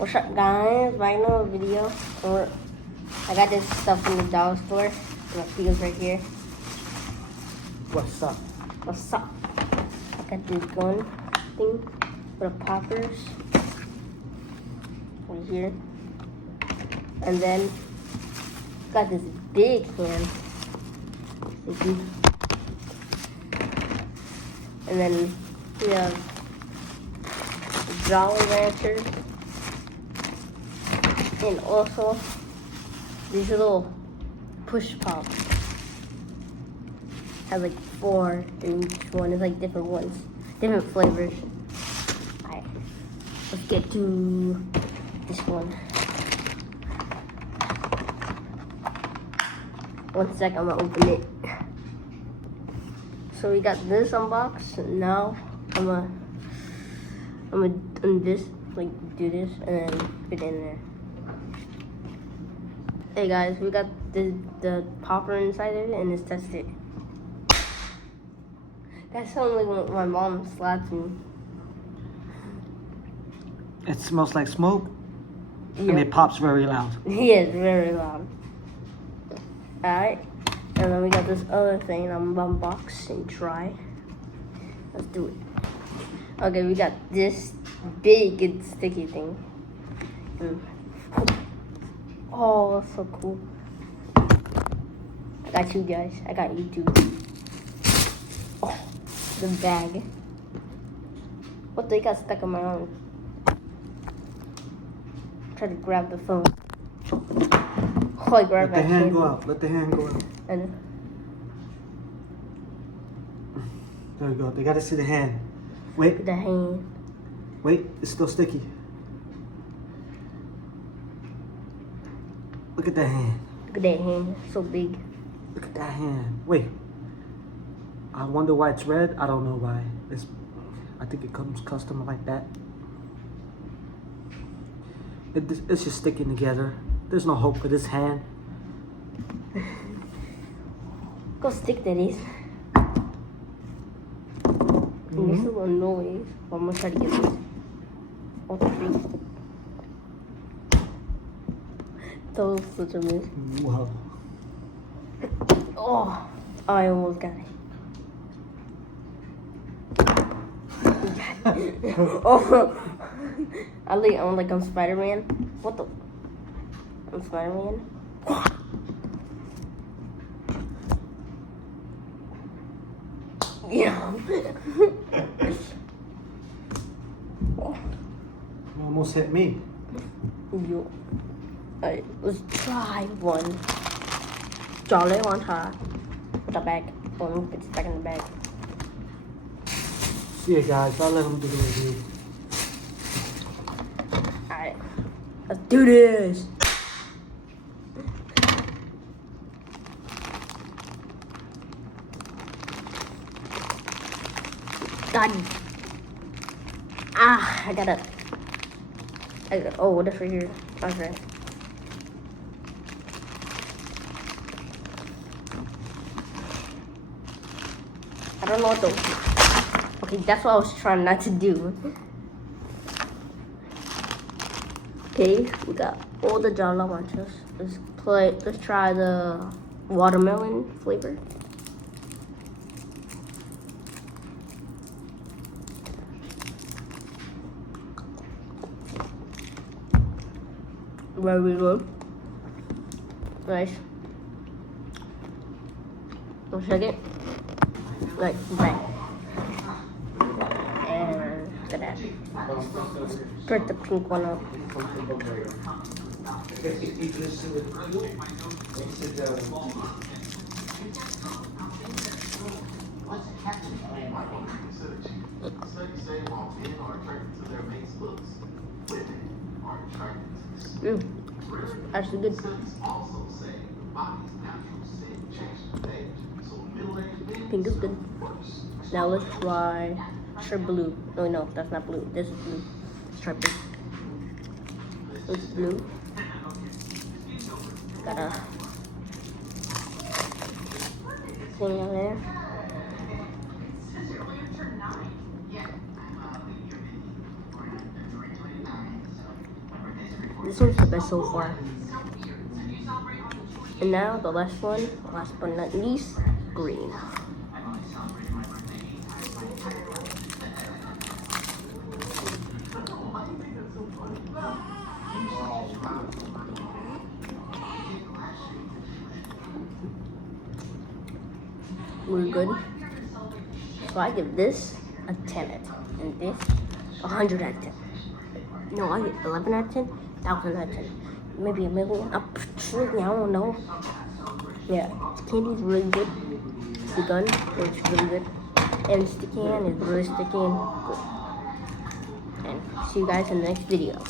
What's up, guys? Right now, video. I got this stuff from the dollar store. My feels right here. What's up? What's up? I got this gun thing for the poppers right here, and then got this big hand. And then we have Jolly Rancher. And also these little push pops. Have like 4 in each one. It's like different ones, different flavors. Alright, let's get to this one. 1 sec, I'm gonna open it. So we got this unboxed. Now I'm gonna do this, and then put it in there. Hey guys, we got the popper inside of it, and it's tested. That sounds like when my mom slaps me. It smells like smoke, Yep. and it pops very loud. Yeah, it's very loud. Alright, and then we got this other thing I'm gonna unbox and try. Let's do it. Okay, we got this big and sticky thing. Oh, that's so cool. I got you guys. I got you too. Oh, the bag. What they got stuck in my arm? Try to grab the phone. Oh, I grabbed Let the my hand phone. go out. Let the hand go out. And There we go. They gotta see the hand. Wait, the hand. wait. It's still sticky. Look at that hand. Look at that hand. So big. Look at that hand. Wait. I wonder why it's red. I don't know why. I think it comes custom like that. It's just sticking together. There's no hope for this hand. Go stick that is. Makes a little noise. I'm gonna try to get this. All 3. That was such a miss. Wow. Oh, I almost got it. Oh, I'm like I'm Spider-Man. What the? I'm Spider-Man. Yeah. You almost hit me. Yo. Alright, let's try one. Jolly Rancher. Put the bag. Boom, it's back in the bag. See ya, guys. I'll let them do the review. Alright, let's do this. Done. I got it. Oh, that's right here. Okay. I don't know what the. Okay, that's what I was trying not to do. Okay, we got all the Jolly Ranchers. Let's try the watermelon flavor. Very good. Nice. 1 second. Right, back. And look at that. Put the pink one up. Actually good. Pink is good. Now let's try blue. Oh no, that's not blue. This is blue. Let's try blue. It's blue. Gotta thing in there. This one's the best so far. And now the last one, last but not least, green. We're good. So I give this a 10 out of 10. And this 100 out of 10. No, I get 11 out of 10, 1,000 out of 10. Maybe a million. Truly, I don't know. Yeah, the candy's really good. The gun works really good. And the can is really sticky and good. And see you guys in the next video.